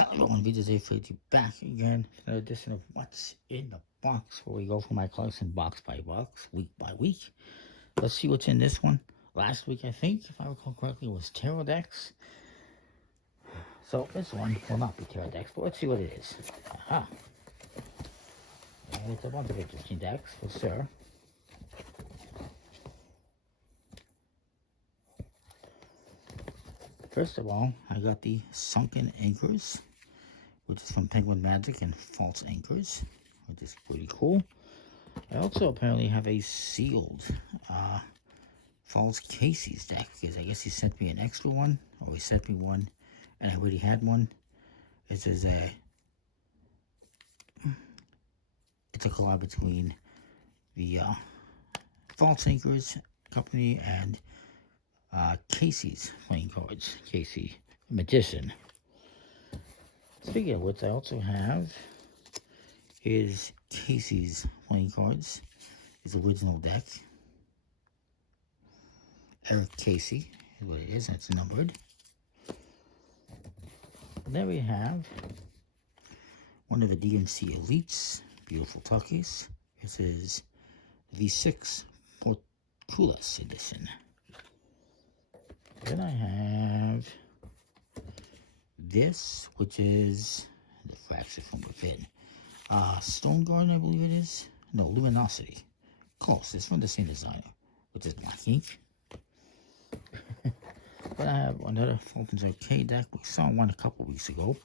Hello everyone, today for you back again for another edition of What's in the Box, where we go through my collection box by box, week by week. Let's see what's in this one. Last week, I think, if I recall correctly, was tarot decks. So this one will not be tarot decks, but let's see what it is. Aha. And it's a bunch of interesting decks, for sure. First of all, I got the Sunken Anchors, which is from Penguin Magic and False Anchors, which is pretty cool. I also apparently have a sealed False Casey's deck, because I guess he sent me an extra one, or he sent me one, and I already had one. It's a collab between the False Anchors company and Casey's playing cards. Casey Magician. Speaking of which, I also have is Casey's playing cards, his original deck. Eric Casey is what it is, and it's numbered. And then we have one of the DMC Elites, beautiful Tuckies. This is V6 Portcullis edition. Then I have this, which is the Fracture from Within. Stone Garden, I believe it is. No, Luminosity. Close. It's from the same designer, which is black ink. But I have another Fulton's Arcade deck. We saw one a couple weeks ago.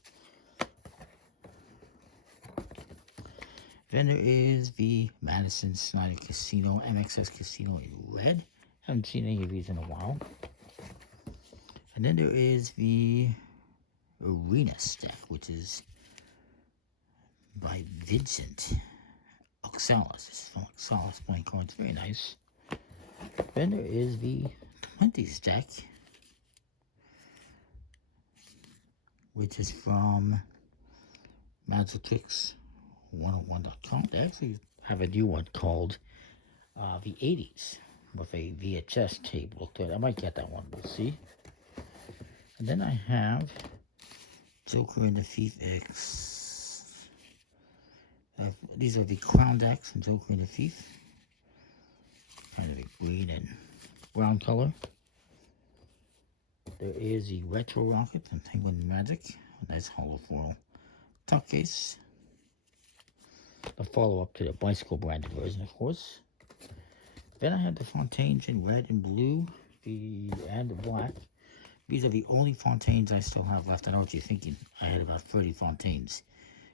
Then there is the Madison Snyder Casino, MXS Casino in red. Haven't seen any of these in a while. And then there is the Arenas deck, which is by Vincent Oxalis. This is from Oxalis playing cards. Very nice. Then there is the 20s deck, which is from MagicTricks101.com. They actually have a new one called the 80s with a VHS tape looked at. I might get that one. We'll see. And then I have Joker and the Thief X. These are the Crown decks from Joker and the Thief. Kind of a green and brown color. There is the Retro Rocket from Penguin Magic. A nice hollow foil tuck case. The follow-up to the bicycle branded version, of course. Then I have the Fontaines in red and blue and the black. These are the only Fontaines I still have left. I know what you're thinking. I had about 30 Fontaines.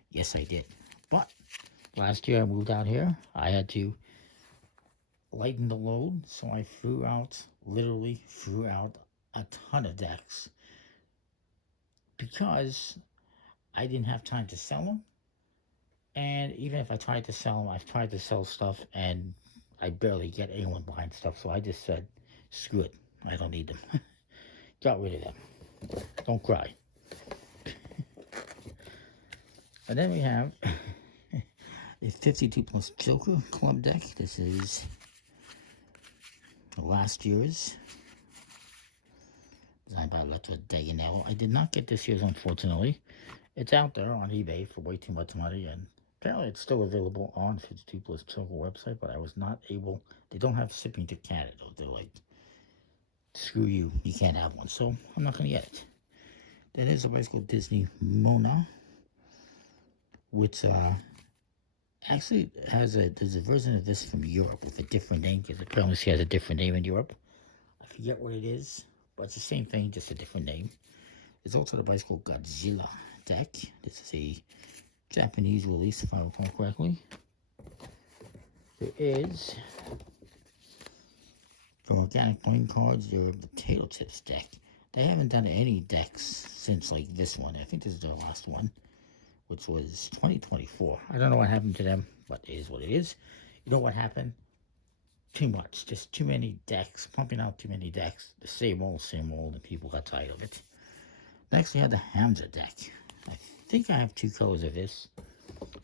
Yes, I did. But last year I moved out here. I had to lighten the load, so I literally threw out a ton of decks because I didn't have time to sell them. And even if I tried to sell them, I've tried to sell stuff and I barely get anyone buying stuff. So I just said, screw it. I don't need them. Got rid of them. Don't cry. And then we have a 52 plus Joker club deck. This is last year's, designed by Electra Daganello. I did not get this year's, unfortunately. It's out there on eBay for way too much money, and apparently it's still available on 52 plus Joker website, but I was not able. They don't have shipping to Canada. They're like, screw you, you can't have one, so I'm not going to get it. Then there's a bicycle Disney Mona, which actually there's a version of this from Europe with a different name, because apparently she has a different name in Europe. I forget what it is, but it's the same thing, just a different name. There's also the bicycle Godzilla deck. This is a Japanese release, if I recall correctly. There is, for organic playing cards, there are the Potato Chips deck. They haven't done any decks since like this one. I think this is their last one, which was 2024. I don't know what happened to them, but it is what it is. You know what happened? Too much. Just too many decks. Pumping out too many decks. The same old, and people got tired of it. Next, we have the Hamza deck. I think I have two colors of this.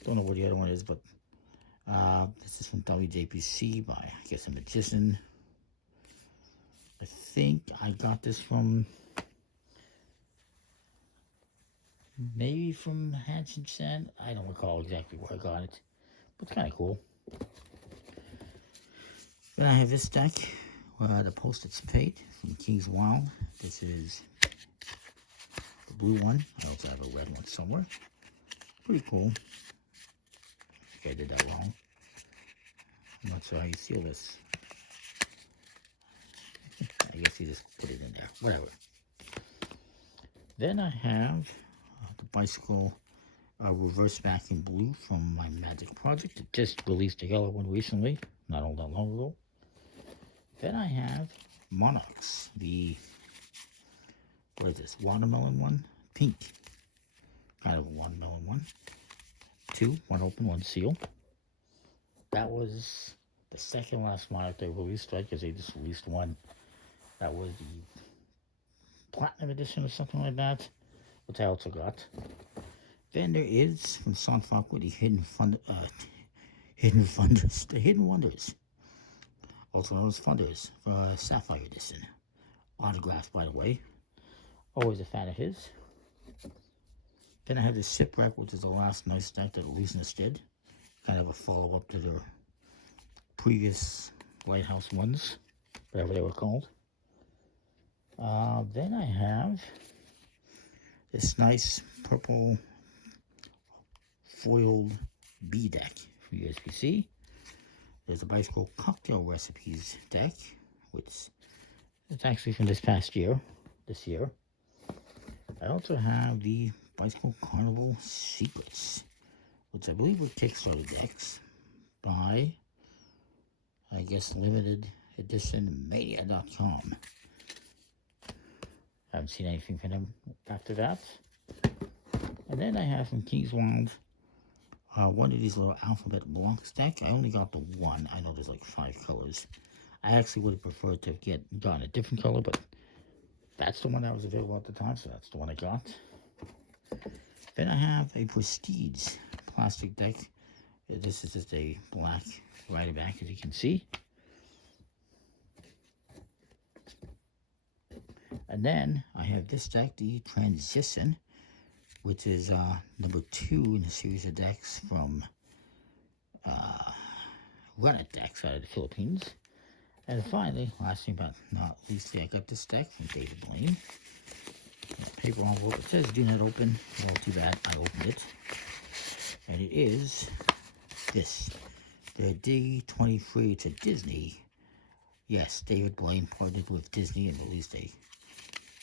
Don't know what the other one is, but this is from WJPC by, I guess, a magician. I think I got this from maybe from Hanson Sand. I don't recall exactly where I got it, but it's kind of cool. Then I have this deck, the Post-its Fate from King's Wild. This is the blue one. I also have a red one somewhere. Pretty cool. I think I did that wrong. I'm not sure how you seal this. I guess you just put it in there. Whatever. Then I have the bicycle reverse back in blue from my Magic project. It just released a yellow one recently, not all that long ago. Then I have Monarchs, what is this, watermelon one? Pink. Kind of a watermelon one. 2, 1 open, 1 seal. That was the second last Monarch they released, right? Because they just released one. That was the Platinum Edition or something like that, which I also got. Then there is, from Sunfuck, the Hidden Wonders. Also known as Funders for Sapphire Edition. Autographed, by the way. Always a fan of his. Then I have the Shipwreck, which is the last nice deck that Illusionist did. Kind of a follow-up to their previous Lighthouse ones, whatever they were called. Then I have this nice purple foiled B deck for USPCC. There's a Bicycle Cocktail Recipes deck, which is actually from this year. I also have the Bicycle Carnival Secrets, which I believe were Kickstarter decks by, I guess, limited edition mania.com. I haven't seen anything from them after that. And then I have from King's Wild one of these little Alphabet Blocks deck. I only got the one. I know there's like 5 colors. I actually would have preferred to have gotten a different color, but that's the one that was available at the time, so that's the one I got. Then I have a Prestige plastic deck. This is just a black rider back, as you can see. And then I have this deck, the Transition, which is number 2 in a series of decks from Run It decks out of the Philippines. And finally, last thing but not least, I got this deck from David Blaine. Paper envelope. It says do not open. Well, too bad. I opened it. And it is this. The D23 to Disney. Yes, David Blaine partnered with Disney and released a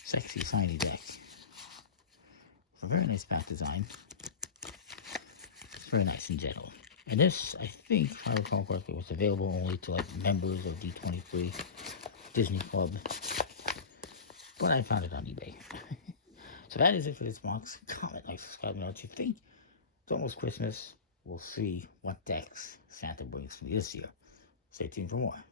sexy shiny deck. A very nice back design. It's very nice in general. And this, I think, if I recall correctly, was available only to like members of D23 Disney Club. But I found it on eBay. So that is it for this box. Comment, like, subscribe, know what you think. It's almost Christmas. We'll see what decks Santa brings me this year. Stay tuned for more.